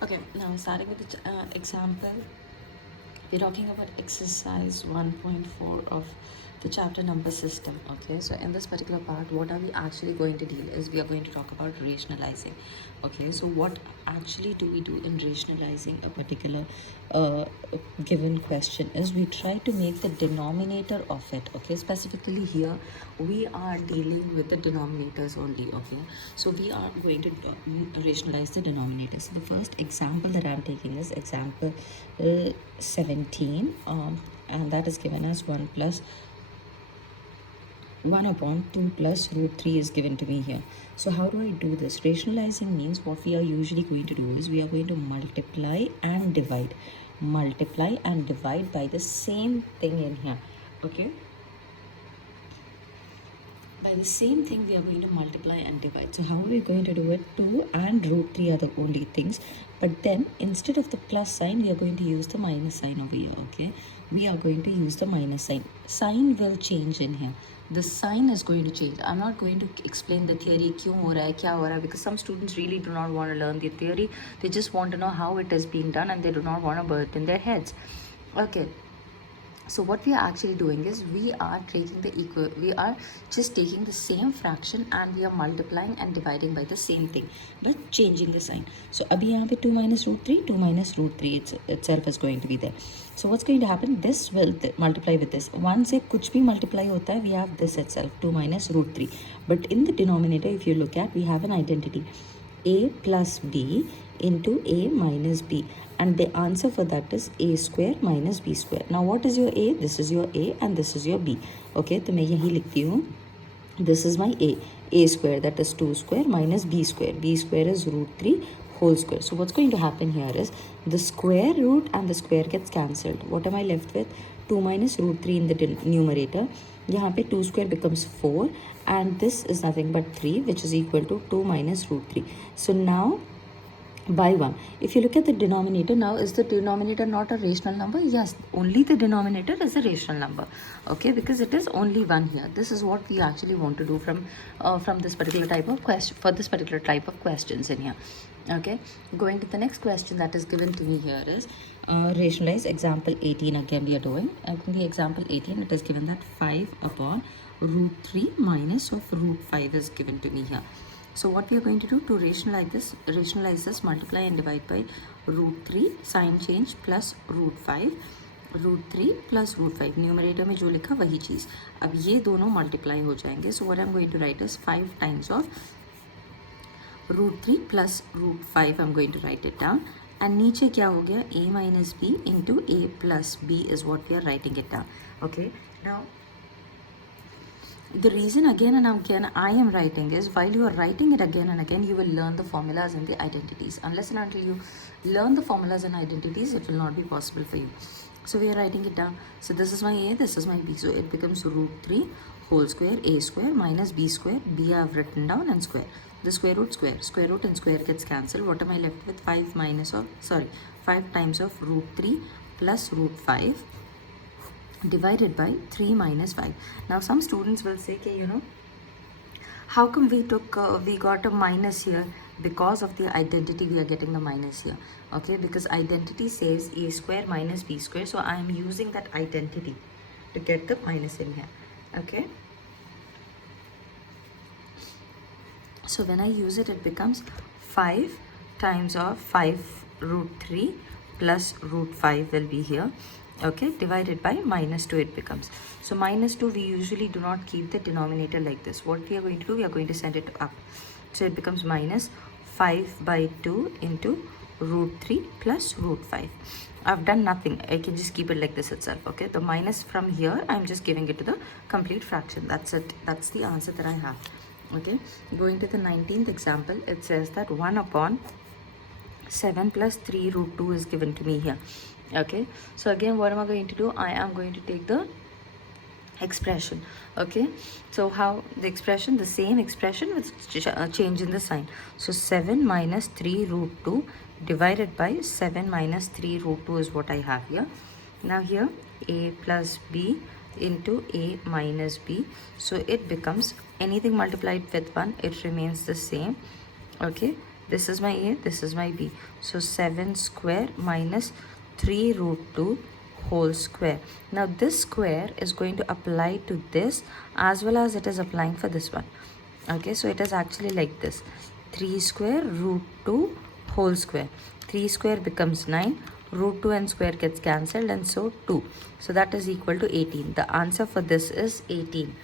Okay, now starting with the example, we're talking about exercise 1.4 of the chapter number system. Okay, so in this particular part, what are we actually going to deal is we are going to talk about rationalizing. Okay, so what actually do we do in rationalizing a particular uh, given question is we try to make the denominator of it. Okay, specifically here we are dealing with the denominators only. Okay, so we are going to rationalize the denominator. So the first example that I'm taking is example 17, and that is given as 1 plus 1 upon 2 plus root 3 is given to me here. So how do I do this? Rationalizing means what we are usually going to do is we are going to multiply and divide. Multiply and divide by the same thing in here. Okay, by the same thing we are going to multiply and divide. So how are we going to do it? 2 and root 3 are the only things, but then instead of the plus sign we are going to use the minus sign over here. Okay, we are going to use the minus sign will change in here. The sign is going to change. I'm not going to explain the theory kyun ho raha hai, kya ho raha hai, because some students really do not want to learn the theory. They just want to know how it is being done and they do not want to burden their heads. Okay, so what we are actually doing is we are just taking the same fraction and we are multiplying and dividing by the same thing but changing the sign. So abhi yahan pe 2 minus root 3, 2 minus root 3 itself is going to be there. So what's going to happen, this will multiply with this. 1 se kuch bhi multiply hota hai, we have this itself, 2 minus root 3. But in the denominator, if you look at, we have an identity, a plus b into a minus b, and the answer for that is a square minus b square. Now what is your a? This is your a and this is your b. Okay, तो मैं यही लिखती हूँ, this is my a square, that is 2 square minus b square is root 3 whole square. So what's going to happen here is the square root and the square gets cancelled. What am I left with? 2 minus root 3 in the numerator. यहाँ पे 2 square becomes 4 and this is nothing but 3, which is equal to 2 minus root 3. So now by 1, if you look at the denominator, now is the denominator not a rational number? Yes, only the denominator is a rational number. Okay, because it is only 1 here. This is what we actually want to do from this particular type of question, for this particular type of questions in here. Okay, going to the next question that is given to me here is rationalize example 18. Again we are doing, in the example 18 it is given that 5 upon root 3 minus of root 5 is given to me here. So what we are going to do to rationalize this, multiply and divide by root 3, sign change, plus root 5, root 3 plus root 5. Numerator में जो लिखा वही चीज़, अब ये दोनों multiply हो जाएंगे. So what I'm going to write is 5 times of root 3 plus root 5. I'm going to write it down. And नीचे क्या हो गया? a minus b into a plus b is what we are writing it down. Okay, now the reason again and again I am writing is, while you are writing it again and again, you will learn the formulas and the identities. Unless and until you learn the formulas and identities, it will not be possible for you. So we are writing it down. So this is my a, this is my b. So it becomes root 3 whole square, a square minus b square. B I have written down and square. The square root and square gets cancelled. What am I left with? 5 times of root 3 plus root 5 divided by 3 minus 5. Now some students will say, okay, how come we got a minus here? Because of the identity we are getting the minus here. Okay, because identity says a square minus b square, so I am using that identity to get the minus in here. Okay, so when I use it, it becomes 5 times of 5 root 3 plus root 5 will be here. Okay, divided by minus 2 it becomes. So minus 2, we usually do not keep the denominator like this. What we are going to do, we are going to send it up. So it becomes minus 5 by 2 into root 3 plus root 5. I've done nothing. I can just keep it like this itself. Okay, the minus from here, I'm just giving it to the complete fraction. That's it. That's the answer that I have. Okay, going to the 19th example, it says that 1 upon 7 plus 3 root 2 is given to me here. Okay, so again what am I going to do? I am going to take the expression. Okay, so how the expression, the same expression with change in the sign. So 7 minus 3 root 2 divided by 7 minus 3 root 2 is what I have here. Now here a plus b into a minus b, so it becomes anything multiplied with 1, it remains the same. Okay, This is my A, this is my B. So 7 square minus 3 root 2 whole square. Now this square is going to apply to this as well as it is applying for this one. Okay, so it is actually like this. 3 square root 2 whole square. 3 square becomes 9. Root 2 and square gets cancelled, and so 2. So that is equal to 18. The answer for this is 18.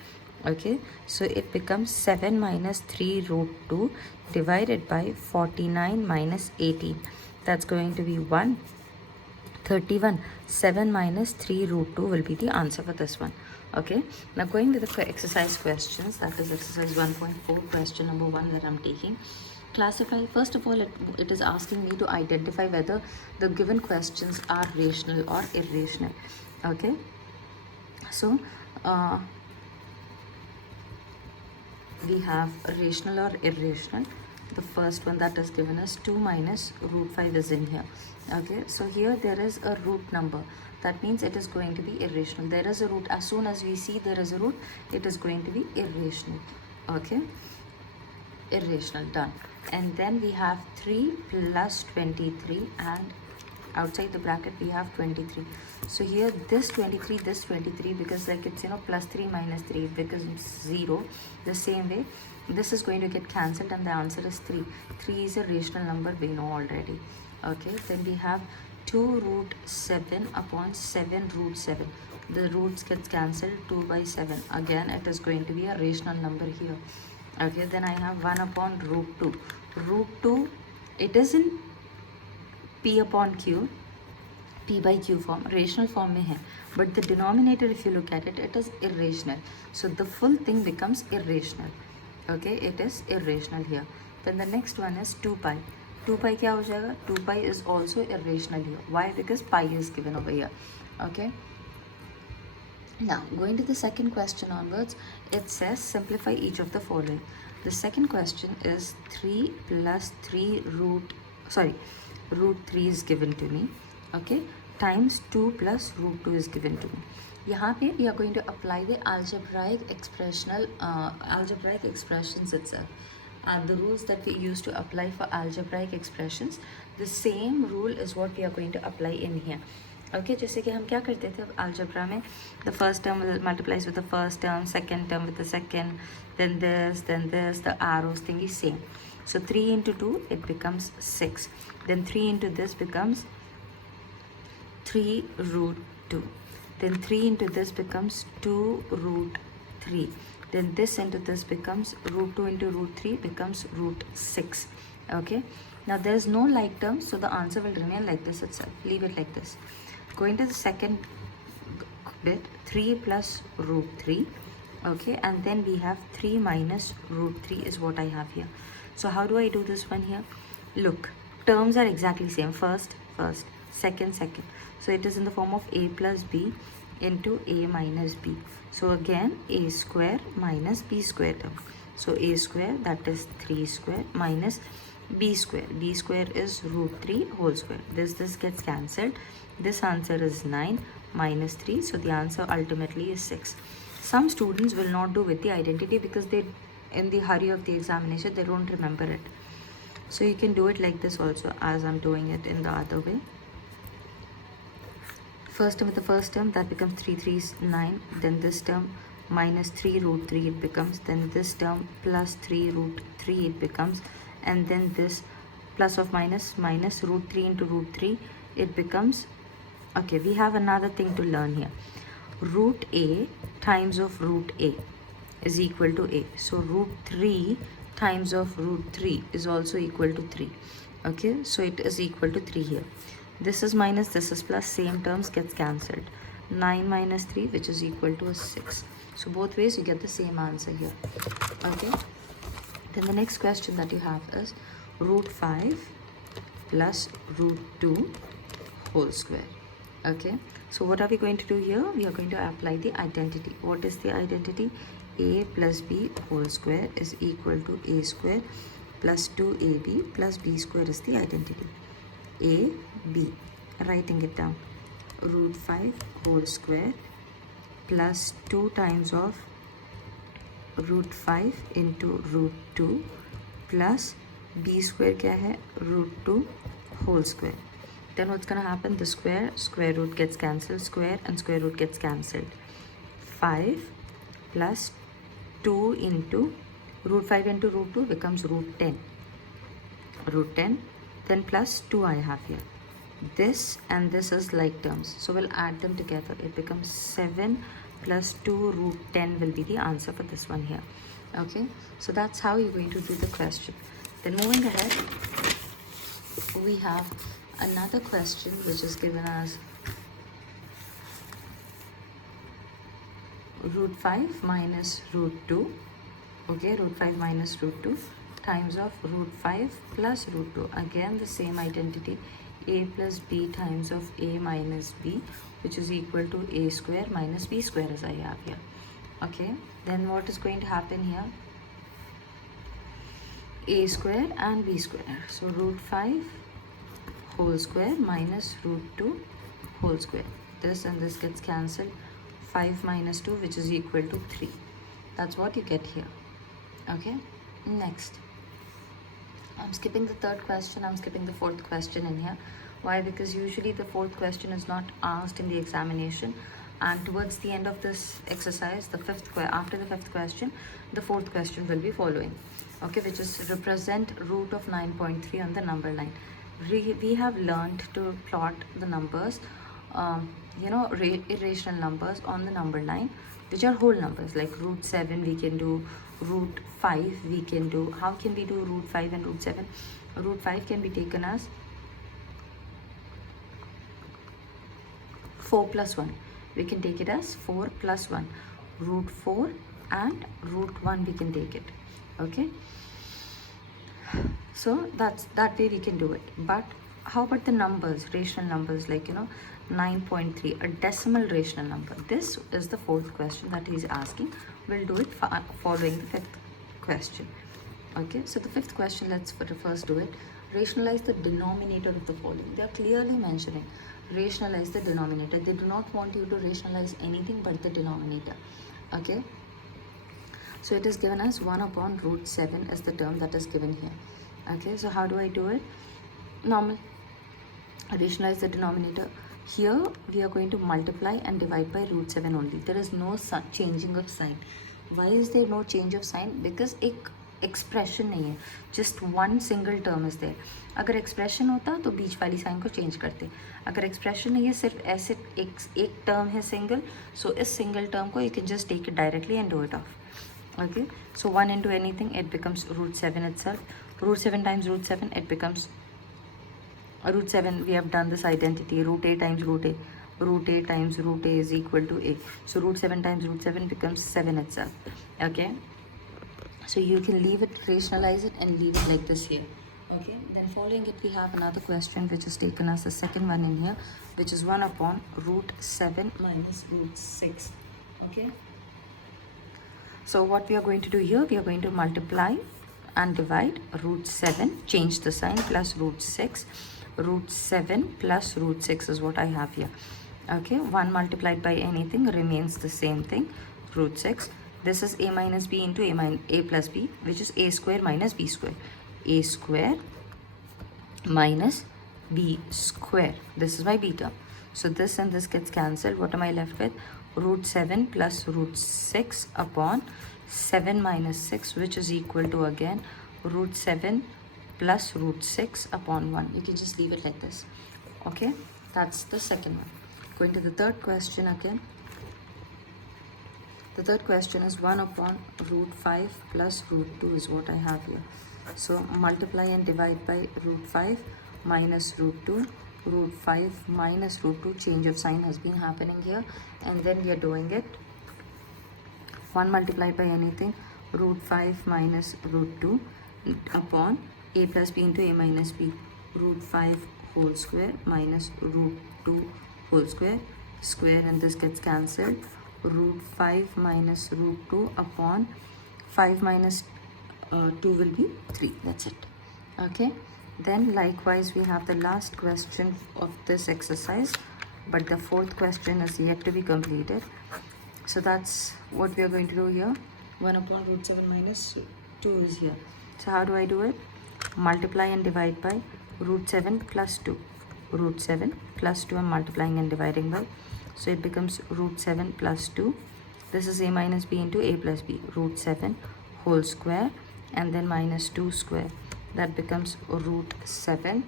Okay, so it becomes 7 minus 3 root 2 divided by 49 minus 18. That's going to be 131. 7 minus 3 root 2 will be the answer for this one. Okay, now going with the exercise questions, that is exercise 1.4, question number 1 that I'm taking. Classify, first of all, it is asking me to identify whether the given questions are rational or irrational. Okay, so we have rational or irrational. The first one that is given us 2 minus root 5 is in here. Okay, so here there is a root number. That means it is going to be irrational. There is a root. As soon as we see there is a root, it is going to be irrational. Okay, irrational, done. And then we have 3 plus 23, and outside the bracket we have 23. So here this 23, this 23, because like it's, you know, plus 3 minus 3 becomes 0. The same way this is going to get cancelled and the answer is 3. 3 is a rational number, we know already. Okay, then we have 2 root 7 upon 7 root 7. The roots gets cancelled, 2 by 7. Again it is going to be a rational number here. Okay, then I have 1 upon root 2. Root 2, it is in P upon Q, P by Q form, rational form mein hai. But the denominator, if you look at it, it is irrational. So the full thing becomes irrational. Okay, it is irrational here. Then the next one is 2 pi. 2 pi kya ho jayega? 2 pi is also irrational here. Why? Because pi is given over here. Okay. Now, going to the second question onwards, it says simplify each of the following. The second question is 3 plus 3 root 3 is given to me. Okay, times 2 plus root 2 is given to me. यहाँ पे we are going to apply the algebraic expressions itself. And the rules that we used to apply for algebraic expressions, the same rule is what we are going to apply in here. Okay, जैसे कि हम क्या करते थे algebra में, the first term multiplies with the first term, second term with the second, then this, the arrows thingy same. So 3 into 2, it becomes 6. Then 3 into this becomes 3 root 2. Then 3 into this becomes 2 root 3. Then this into this becomes root 2 into root 3 becomes root 6. Okay, now there is no like term, so the answer will remain like this itself. Leave it like this. Going to the second bit, 3 plus root 3. Okay, and then we have 3 minus root 3 is what I have here. So how do I do this one here? Look, terms are exactly same. First, second. So it is in the form of a plus b into a minus b. So again, a square minus b square term. So a square, that is 3 square, minus b square. B square is root 3 whole square. This gets cancelled. This answer is 9 minus 3. So the answer ultimately is 6. Some students will not do with the identity because they, in the hurry of the examination, they don't remember it. So you can do it like this also, as I'm doing it in the other way. First term with the first term, that becomes 3 3 is 9. Then this term minus 3 root 3 it becomes. Then this term plus 3 root 3 it becomes. And then this plus of minus root 3 into root 3 it becomes. Okay, we have another thing to learn here. Root a times of root a is equal to a. So root 3 times of root 3 is also equal to 3. Okay, so it is equal to 3 here. This is minus, this is plus, same terms gets cancelled. 9 minus 3, which is equal to a 6. So both ways you get the same answer here. Okay, then the next question that you have is root 5 plus root 2 whole square. Okay, so what are we going to do here? We are going to apply the identity. What is the identity? A plus b whole square is equal to a square plus 2ab plus b square is the identity. A, b, writing it down. Root 5 whole square plus 2 times of root 5 into root 2 plus b square क्या है, √2 whole square. Then what's gonna happen, the square root gets cancelled, square and square root gets cancelled. 5 plus 2 into √5 into √2 becomes √10. Then plus 2 I have here. This and this is like terms, so we'll add them together. It becomes 7 plus 2 √10 will be the answer for this one here. Okay, so that's how you're going to do the question. Then moving ahead, we have another question which is given as √5 minus √2. Okay, √5 minus √2 times of √5 plus √2. Again the same identity, a plus b times of a minus b, which is equal to a square minus b square as I have here. Okay, then what is going to happen here, a square and b square. So √5 whole square minus √2 whole square. This and this gets cancelled. 5 minus 2, which is equal to 3. That's what you get here. Okay, next, I'm skipping the third question, I'm skipping the fourth question in here. Why? Because usually the fourth question is not asked in the examination, and towards the end of this exercise, after the fifth question, the fourth question will be following. Okay, which is represent root of 9.3 on the number line. We have learned to plot the numbers, irrational numbers on the number line, which are whole numbers. Like √7 we can do, √5 we can do. How can we do √5 and √7? √5 can be taken as 4 plus 1. We can take it as 4 plus 1. √4 and √1 we can take it. Okay, so that way we can do it. But how about the numbers, rational numbers, like 9.3, a decimal rational number? This is the fourth question that he's asking. We'll do it following the fifth question. Okay, so the fifth question, let's first do it. Rationalize the denominator of the following. They are clearly mentioning rationalize the denominator. They do not want you to rationalize anything but the denominator. Okay, so it is given as 1 upon √7 is the term that is given here. Okay, so how do I do it? Normal, rationalize the denominator. Here we are going to multiply and divide by √7 only. There is no changing of sign. Why is there no change of sign? Because एक expression नहीं है, just one single term is there. अगर expression होता तो बीच वाली sign को change करते. अगर एक्सप्रेशन नहीं है, सिर्फ ऐसे एक टर्म है सिंगल, सो इस सिंगल टर्म को you can just take it directly and do it off. Okay, so 1 into anything, it becomes √7 itself. √7 times √7, it becomes √7. We have done this identity, √a times √a. √a times √a is equal to a. So √7 times √7 becomes 7 itself. Okay, so you can leave it, rationalize it and leave it like this here. Okay, then following it we have another question which is taken as the second one in here, which is 1 upon √7 minus √6. Okay, so what we are going to do here, we are going to multiply and divide √7, change the sign, plus √6. √7 plus √6 is what I have here. Okay, 1 multiplied by anything remains the same thing, √6. This is a minus b into a plus b, which is a square minus b square. A square minus b square. This is my b term. So this and this gets cancelled. What am I left with? √7 plus √6 upon 7 minus 6, which is equal to again √7 plus √6 upon 1. You can just leave it like this. Okay, that's the second one. Going to the third question again. The third question is 1 upon √5 plus √2 is what I have here. So multiply and divide by √5 minus √2. √5 minus √2, change of sign has been happening here, and then we are doing it 1 multiplied by anything, √5 minus √2 upon a plus b into a minus b. √5 whole square minus √2 whole square, square and this gets cancelled. √5 minus √2 upon 5 minus 2 will be 3. That's it. Okay, then likewise we have the last question of this exercise, but the fourth question is yet to be completed. So that's what we are going to do here. 1 upon √7 minus 2 is here. So how do I do it? multiply and divide by root 7 plus 2. Root 7 plus 2 I'm multiplying and dividing by. So it becomes root 7 plus 2. This is a minus b into a plus b. Root 7 whole square and then minus 2 square. That becomes root 7.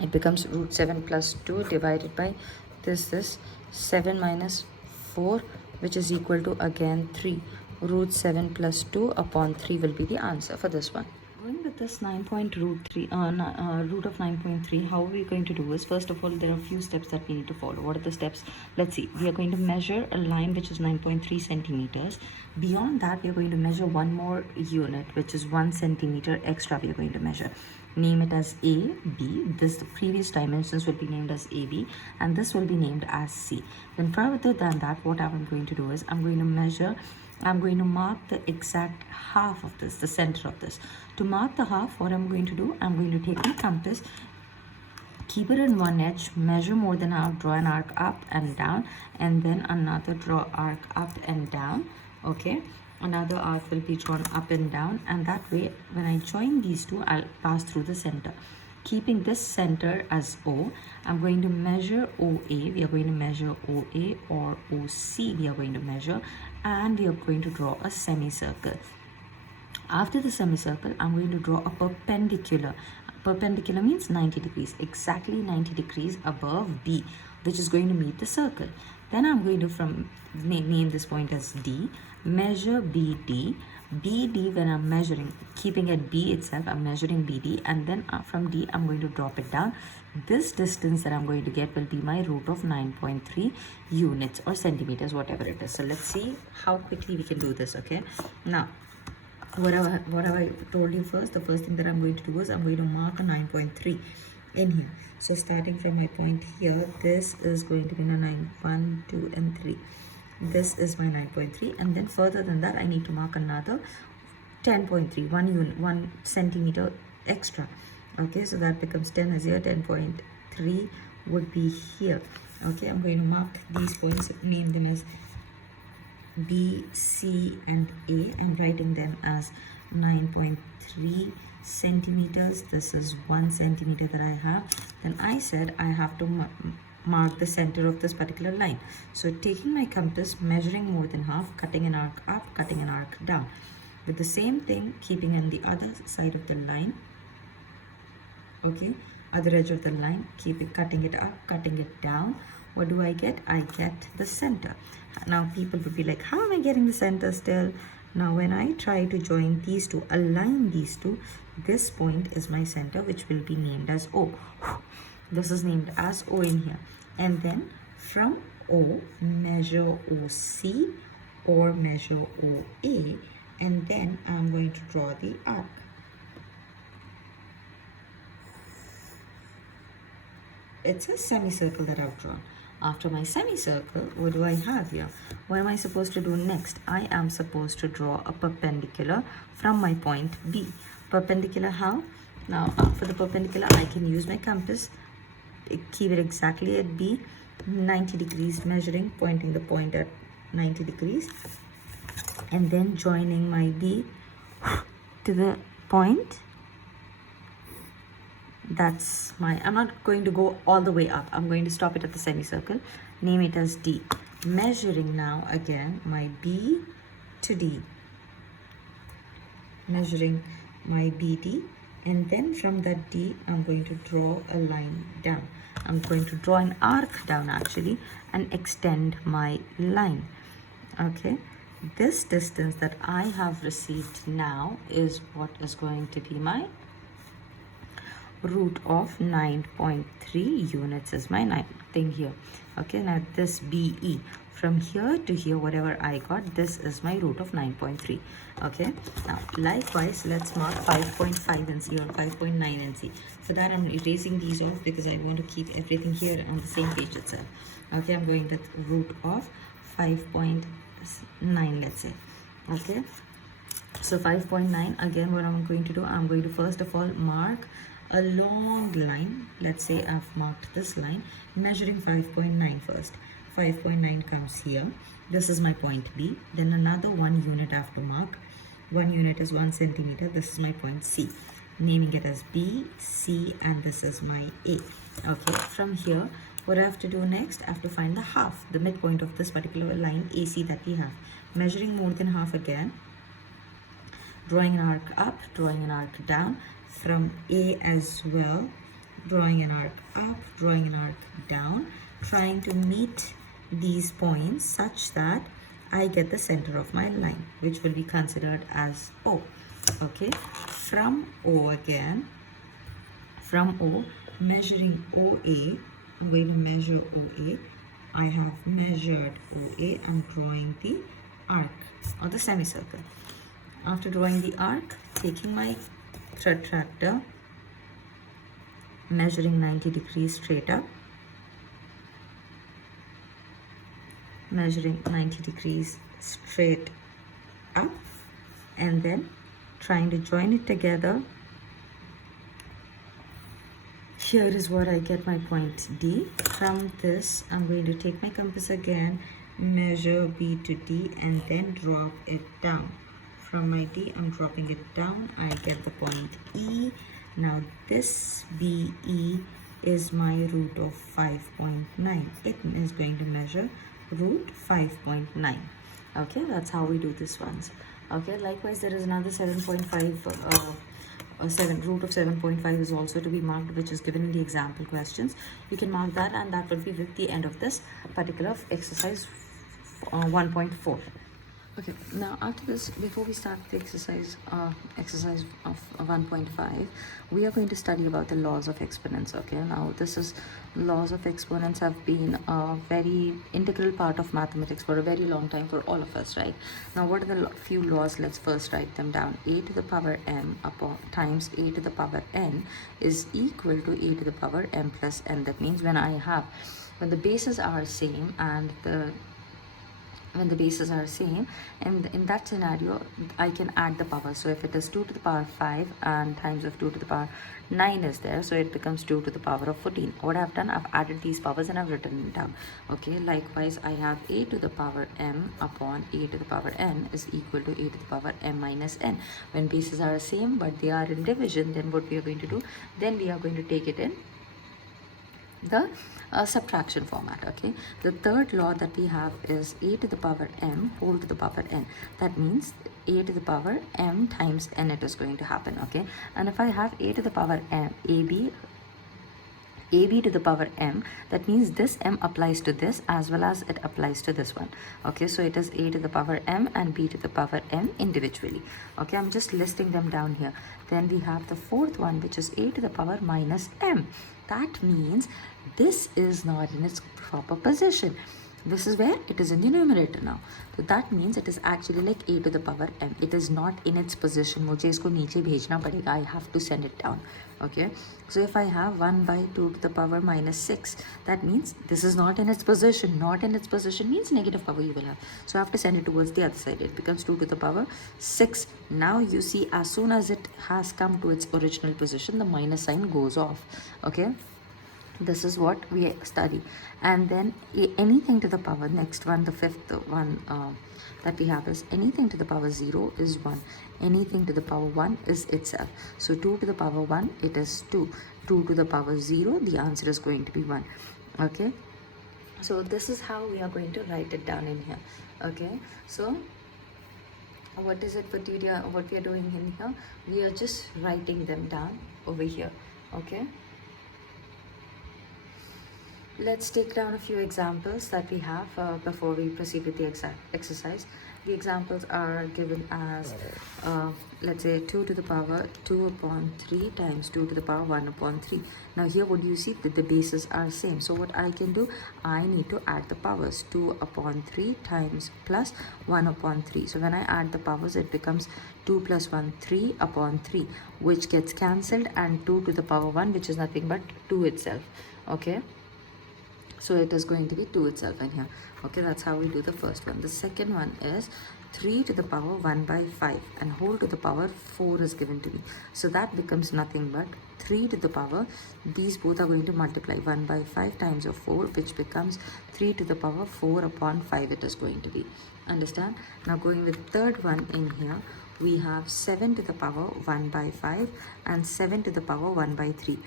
It becomes root 7 plus 2 divided by this 7 minus 4, which is equal to again 3. Root 7 plus 2 upon 3 will be the answer for this one. Going with this root of 9.3, how are we going to do is, first of all, there are a few steps that we need to follow. What are the steps? Let's see. We are going to measure a line which is 9.3 centimeters. Beyond that, we are going to measure one more unit, which is 1 centimeter extra we are going to measure. Name it as A, B. This previous dimensions will be named as AB, and this will be named as C. Then further than that, what I'm going to do is, I'm going to mark the exact half of this, the center of this. To mark the half, what I'm going to do, I'm going to take my compass, keep it in one edge, measure more than half, draw an arc up and down, and then another draw arc up and down. Okay, another arc will be drawn up and down, and that way when I join these two, I'll pass through the center. Keeping this center as O, I'm going to measure OA. We are going to measure OA, or OC we are going to measure, and we are going to draw a semicircle. After the semicircle, I'm going to draw a perpendicular. Perpendicular means 90 degrees, exactly 90 degrees above B, which is going to meet the circle. Then I'm going to name this point as D, measure BD. BD, when I'm measuring, keeping at B itself, I'm measuring BD, and then from D, I'm going to drop it down. This distance that I'm going to get will be my root of 9.3 units or centimeters, whatever it is. So let's see how quickly we can do this, okay? Now, what have I told you first? The first thing that I'm going to do is I'm going to mark a 9.3 in here. So starting from my point here, this is going to be a 9, 1, 2, and 3. This is my 9.3, and then further than that, I need to mark another 10.3, 1 centimeter extra. Okay, so that becomes 10 is here, 10.3 would be here. Okay, I'm going to mark these points, name them as B, C, and A. I'm writing them as 9.3 centimeters. This is 1 centimeter that I have. Then I said I have to mark the center of this particular line. So taking my compass, measuring more than half, cutting an arc up, cutting an arc down. With the same thing, keeping on the other side of the line. Okay, other edge of the line, cutting it up, cutting it down. What do I get? I get the center. Now people would be like, how am I getting the center still? Now when I try to join these two, align these two, this point is my center, which will be named as O. This is named as O in here. And then from O, measure OC or measure OA, and then I'm going to draw the arc. It's a semicircle that I've drawn. After my semicircle, what do I have here? What am I supposed to do next? I am supposed to draw a perpendicular from my point B. Perpendicular how? Now, for the perpendicular, I can use my compass, keep it exactly at B, 90 degrees measuring, pointing the point at 90 degrees, and then joining my B to the point. That's my, I'm not going to go all the way up. I'm going to stop it at the semicircle, name it as D. Measuring now again my B to D. Measuring my BD, and then from that D, I'm going to draw a line down. I'm going to draw an arc down actually and extend my line. Okay, this distance that I have received now is what is going to be my root of 9.3 units is my thing here. Okay, now this BE, from here to here, whatever I got, this is my root of 9.3. Okay, now likewise, let's mark 5.5 and see, or 5.9 and see. For that, I'm erasing these off because I want to keep everything here on the same page itself. Okay, I'm going with root of 5.9, let's say. Okay, so 5.9, again, what I'm going to do, I'm going to first of all mark a long line. Let's say I've marked this line, measuring 5.9 first. 5.9 comes here. This is my point B. Then another 1 unit I have to mark. 1 unit is 1 centimeter. This is my point C. Naming it as B, C, and this is my A. Okay, from here, what I have to do next, I have to find the half, the midpoint of this particular line AC that we have. Measuring more than half again, drawing an arc up, drawing an arc down, from A as well, drawing an arc up, drawing an arc down, trying to meet these points such that I get the center of my line, which will be considered as O. Okay, from O again, from O, measuring OA, I'm going to measure OA. I have measured OA, I'm drawing the arc or the semicircle. After drawing the arc, taking my protractor, measuring 90 degrees straight up, measuring 90 degrees straight up, and then trying to join it together. Here is where I get my point D. From this, I'm going to take my compass again, measure B to D, and then drop it down. From my D, I'm dropping it down. I get the point E. Now this BE is my root of 5.9. It is going to measure root 5.9. Okay, that's how we do this ones. Okay, likewise, there is another 7.5. 7 root of 7.5 is also to be marked, which is given in the example questions. You can mark that, and that will be with the end of this particular exercise 1.4. Okay, now after this, before we start the exercise of 1.5, we are going to study about the laws of exponents. Okay, now this is laws of exponents have been a very integral part of mathematics for a very long time for all of us, right? Now what are the few laws? Let's first write them down. A to the power m upon times a to the power n is equal to a to the power m plus n. That means when the bases are same and when the bases are same, and in that scenario I can add the power. So if it is 2 to the power 5 and times of 2 to the power 9 is there, so it becomes 2 to the power of 14. What I've done, I've added these powers and I've written them down. Okay, likewise I have a to the power m upon a to the power n is equal to a to the power m minus n. When bases are same but they are in division, then what we are going to do, then we are going to take it in the subtraction format. Okay, the third law that we have is a to the power m whole to the power n. That means a to the power m times n it is going to happen. Okay, and if I have a to the power m ab to the power m, that means this m applies to this as well as it applies to this one. Okay, so it is a to the power m and b to the power m individually. Okay, I'm just listing them down here. Then we have the fourth one, which is a to the power minus m. That means this is not in its proper position. This is where it is in the numerator now. So that means it is actually like a to the power m. It is not in its position. मुझे इसको नीचे भेजना पड़ेगा. I have to send it down. Okay. So if I have 1 by 2 to the power minus 6, that means this is not in its position. Not in its position means negative power you will have. So I have to send it towards the other side. It becomes 2 to the power 6. Now you see, as soon as it has come to its original position, the minus sign goes off. Okay. This is what we study. And then anything to the power, next one, the fifth one that we have is anything to the power 0 is 1. Anything to the power 1 is itself. So 2 to the power 1, it is 2. 2 to the power 0, the answer is going to be 1. Okay, so this is how we are going to write it down in here. Okay, so what is it what we are doing in here? We are just writing them down over here. Okay, let's take down a few examples that we have before we proceed with the exercise. The examples are given as, let's say 2 to the power 2 upon 3 times 2 to the power 1 upon 3. Now here what do you see? That the bases are same. So what I can do, I need to add the powers. 2 upon 3 times plus 1 upon 3. So when I add the powers, it becomes 2 plus 1, 3 upon 3, which gets cancelled, and 2 to the power 1, which is nothing but 2 itself. Okay, so it is going to be 2 itself in here. Okay, that's how we do the first one. The second one is 3 to the power 1 by 5 and whole to the power 4 is given to me. So that becomes nothing but 3 to the power, these both are going to multiply, 1 by 5 times of 4, which becomes 3 to the power 4 upon 5 it is going to be. Understand? Now going with third one in here, we have 7 to the power 1 by 5 and 7 to the power 1 by 3.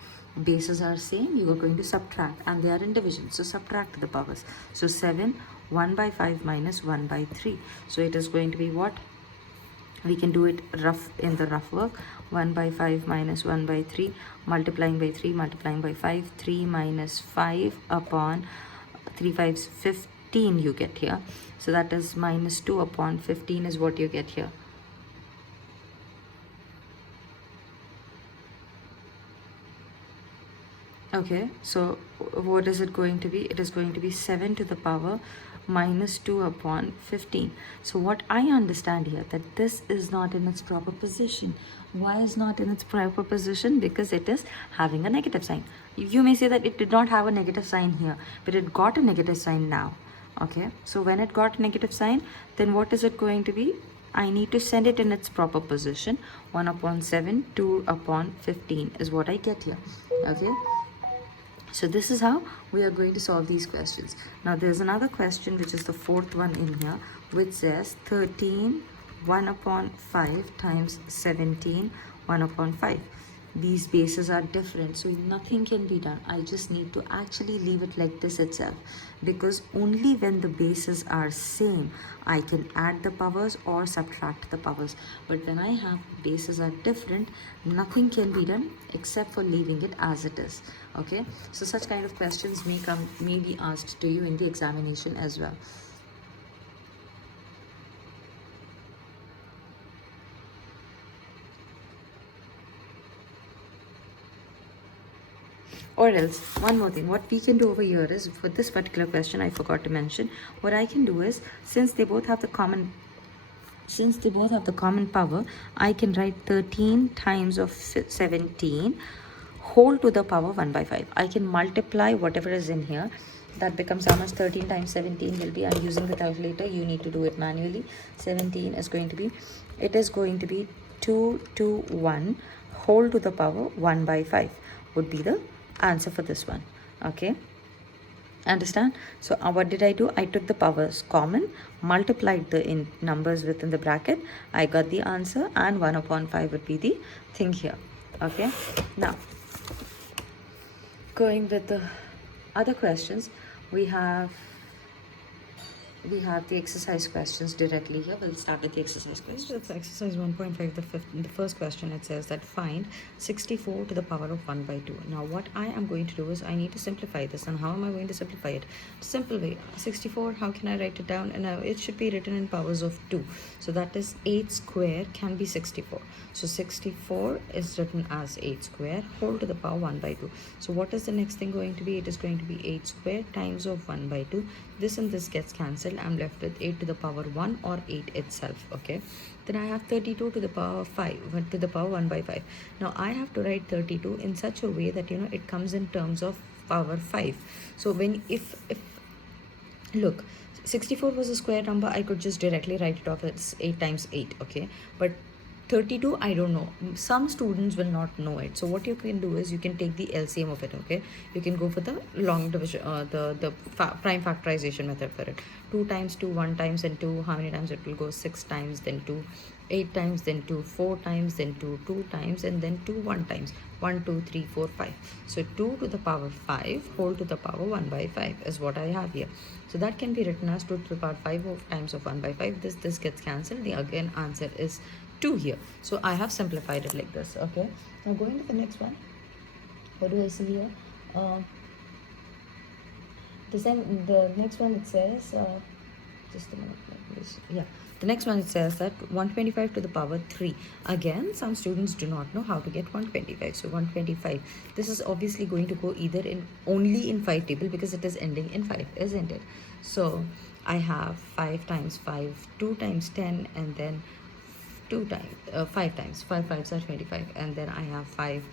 Bases are same, you are going to subtract, and they are in division, so subtract the powers. So 7, 1 by 5 minus 1 by 3. So it is going to be what? We can do it rough in the rough work. 1 by 5 minus 1 by 3, multiplying by 3, multiplying by 5, 3 minus 5 upon 3 5s 15 you get here. So that is minus 2 upon 15 is what you get here. Okay, so what is it going to be? It is going to be 7 to the power minus 2 upon 15. So what I understand here, that this is not in its proper position. Why is not in its proper position? Because it is having a negative sign. You may say that it did not have a negative sign here, but it got a negative sign now. Okay, so when it got a negative sign, then what is it going to be? I need to send it in its proper position. 1 upon 7, 2 upon 15 is what I get here. Okay. So this is how we are going to solve these questions. Now there's another question, which is the fourth one in here, which says 13 1 upon 5 times 17 1 upon 5. These bases are different, so nothing can be done. I just need to actually leave it like this itself, because only when the bases are same I can add the powers or subtract the powers. But when I have bases are different, nothing can be done except for leaving it as it is. Okay, so such kind of questions may be asked to you in the examination as well. Or else, one more thing, what we can do over here is, for this particular question I forgot to mention, what I can do is, since they both have the common power, I can write 13 times of 17 whole to the power 1 by 5. I can multiply whatever is in here. That becomes how much? 13 times 17 will be, I'm using the calculator, you need to do it manually. 17 is going to be, it is going to be 221 whole to the power 1 by 5 would be the answer for this one. Okay, understand? So what did I do? I took the powers common, multiplied the in numbers within the bracket, I got the answer, and 1 upon 5 would be the thing here. Okay, now going with the other questions, we have the exercise questions directly here. We'll start with the exercise questions. It's exercise 1.5, the first question. It says that find 64 to the power of 1 by 2. Now what I am going to do is, I need to simplify this. And how am I going to simplify it? Simple way. 64, how can I write it down? And it should be written in powers of 2. So that is 8 square can be 64. So 64 is written as 8 square whole to the power 1 by 2. So what is the next thing going to be? It is going to be 8 square times of 1 by 2. This and this gets cancelled. I'm left with 8 to the power 1 or 8 itself. Okay, then I have 32 to the power 5 to the power 1 by 5. Now I have to write 32 in such a way that it comes in terms of power 5. So when if look, 64 was a square number, I could just directly write it off as 8 times 8. Okay, but 32, I don't know. Some students will not know it. So what you can do is, you can take the LCM of it. Okay, you can go for the long division, the prime factorization method for it. 2 times 2, 1 times, and 2. How many times it will go? 6 times, then 2, 8 times, then 2, 4 times, then 2, 2 times, and then 2, 1 times. 1, 2, 3, 4, 5. So 2 to the power 5 whole to the power 1 by 5 is what I have here. So that can be written as 2 to the power 5 of times of 1 by 5. This gets cancelled. The again answer is 2 here. So I have simplified it like this. Okay, now going to the next one. What do I see here? The next one, it says just a minute, please. Yeah, the next one, it says that 125 to the power 3. Again, some students do not know how to get 125. So 125, this is obviously going to go either in only in 5 table, because it is ending in 5, isn't it? So I have 5 times 5, 2 times 10, and then 2 times 5 times 5 5s are 25, and then I have 5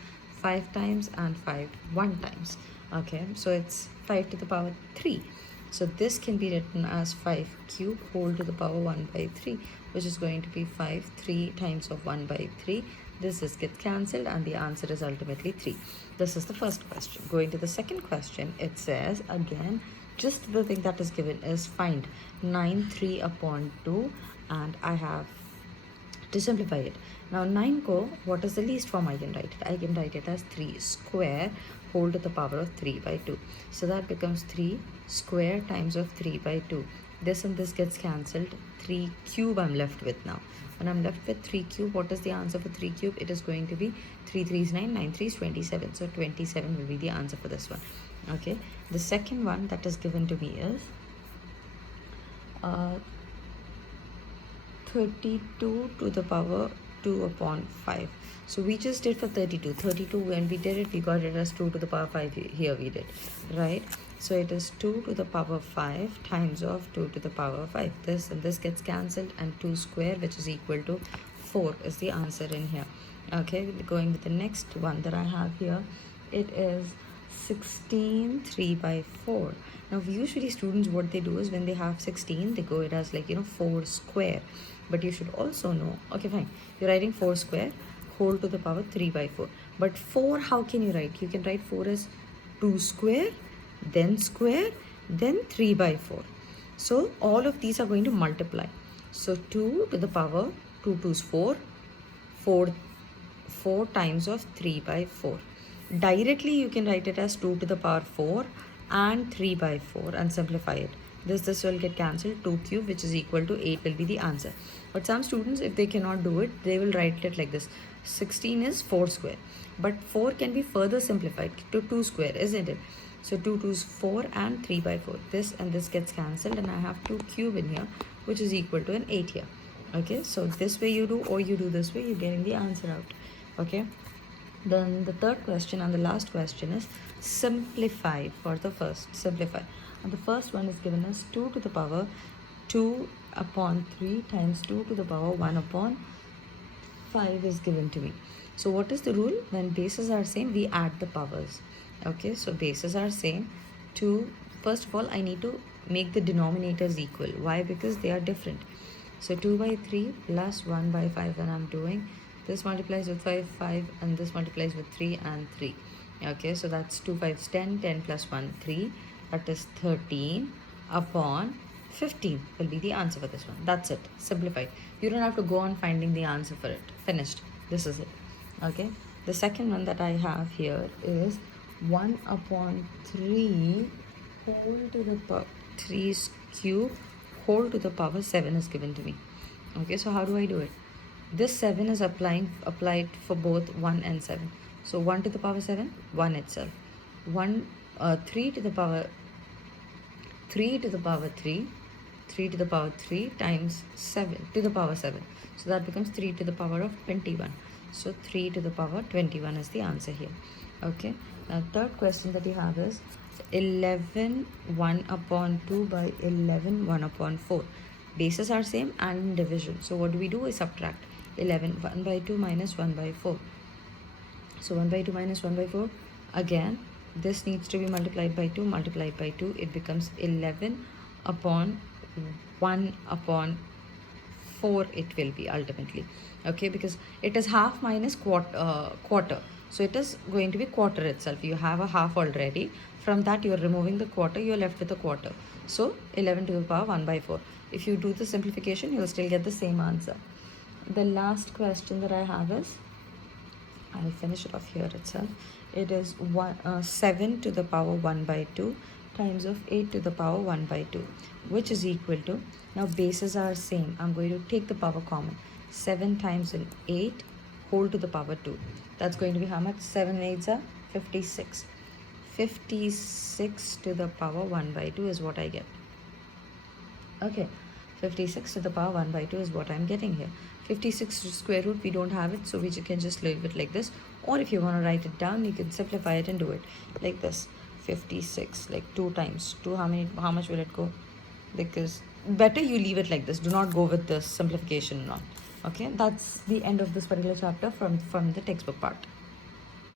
times, and 5 1 times. Okay, so it's 5 to the power 3. So this can be written as 5 cube whole to the power 1 by 3, which is going to be 5 3 times of 1 by 3. This gets cancelled, and the answer is ultimately 3. This is the first question. Going to the second question, it says again, just the thing that is given is find 9 3 upon 2, and I have to simplify it. Now 9 ko, what is the least form I can write it? I can write it as 3 square whole to the power of 3 by 2. So that becomes 3 square times of 3 by 2. This and this gets cancelled. 3 cube I'm left with now. When I'm left with 3 cube, what is the answer for 3 cube? It is going to be 3 3 is 9, 9 3 is 27. So 27 will be the answer for this one. Okay. The second one that is given to me is 32 to the power 2 upon 5. So we just did for 32. 32, when we did it, we got it as 2 to the power 5. Here we did, right? So it is 2 to the power 5 times of 2 to the power 5. This and this gets cancelled, and 2 square, which is equal to 4, is the answer in here. Okay, going with the next one that I have here, it is 16 3 by 4. Now usually students, what they do is when they have 16, they go it as like 4 square. But you should also know, okay fine, you're writing 4 square whole to the power 3 by 4. But 4, how can you write? You can write 4 as 2 square, then 3 by 4. So all of these are going to multiply. So 2 to the power 2 2 is 4, 4 times of 3 by 4. Directly you can write it as 2 to the power 4 and 3 by 4 and simplify it. This will get cancelled. 2 cube, which is equal to 8, will be the answer. But some students, if they cannot do it, they will write it like this. 16 is 4 square, but 4 can be further simplified to 2 square, isn't it? So 2 2 is 4 and 3 by 4. This and this gets cancelled, and I have 2 cube in here, which is equal to an 8 here. Okay, so this way you do, or you do this way, you're getting the answer out. Okay, then the third question and the last question is simplify for the first. Simplify. And the first one is given as 2 to the power 2 upon 3 times 2 to the power 1 upon 5 is given to me. So what is the rule? When bases are same, we add the powers. Okay, so bases are same. First of all, I need to make the denominators equal. Why? Because they are different. So 2 by 3 plus 1 by 5, and I'm doing this multiplies with 5, and this multiplies with 3 and 3. Okay, so that's 2 5 10, 10 plus 1 3, that is 13 upon 15 will be the answer for this one. That's it, simplified. You don't have to go on finding the answer for it. Finished. This is it. Okay, the second one that I have here is 1 upon 3 whole to the power 3 cube whole to the power 7 is given to me. Okay, so how do I do it? This 7 is applied for both 1 and 7. So 1 to the power 7, 1 itself. 3 to the power 3 to the power 3, 3 to the power 3 times 7 to the power 7. So that becomes 3 to the power of 21. So 3 to the power 21 is the answer here. Okay. Now third question that you have is 11 1 upon 2 by 11 1 upon 4. Bases are same and in division. So what do? We subtract 11 1 by 2 minus 1 by 4. So 1 by 2 minus 1 by 4. Again, this needs to be multiplied by 2. Multiplied by 2, it becomes 11 upon 1 upon 4 it will be ultimately. Okay, because it is half minus quarter. So it is going to be quarter itself. You have a half already. From that you are removing the quarter. You are left with a quarter. So 11 to the power 1 by 4. If you do the simplification, you will still get the same answer. The last question that I have is, I'll finish it off here itself. It is 7 to the power 1 by 2 times of 8 to the power 1 by 2, which is equal to, now bases are same. I'm going to take the power common. 7 times 8 whole to the power 2. That's going to be how much? 7 8s are 56. 56 to the power 1 by 2 is what I get. Okay, 56 to the power 1 by 2 is what I'm getting here. 56 square root, we don't have it, so we can just leave it like this. Or if you want to write it down, you can simplify it and do it like this. 56, like 2 times 2, how much will it go? Because better you leave it like this. Do not go with this simplification and all. Okay, that's the end of this particular chapter from the textbook part.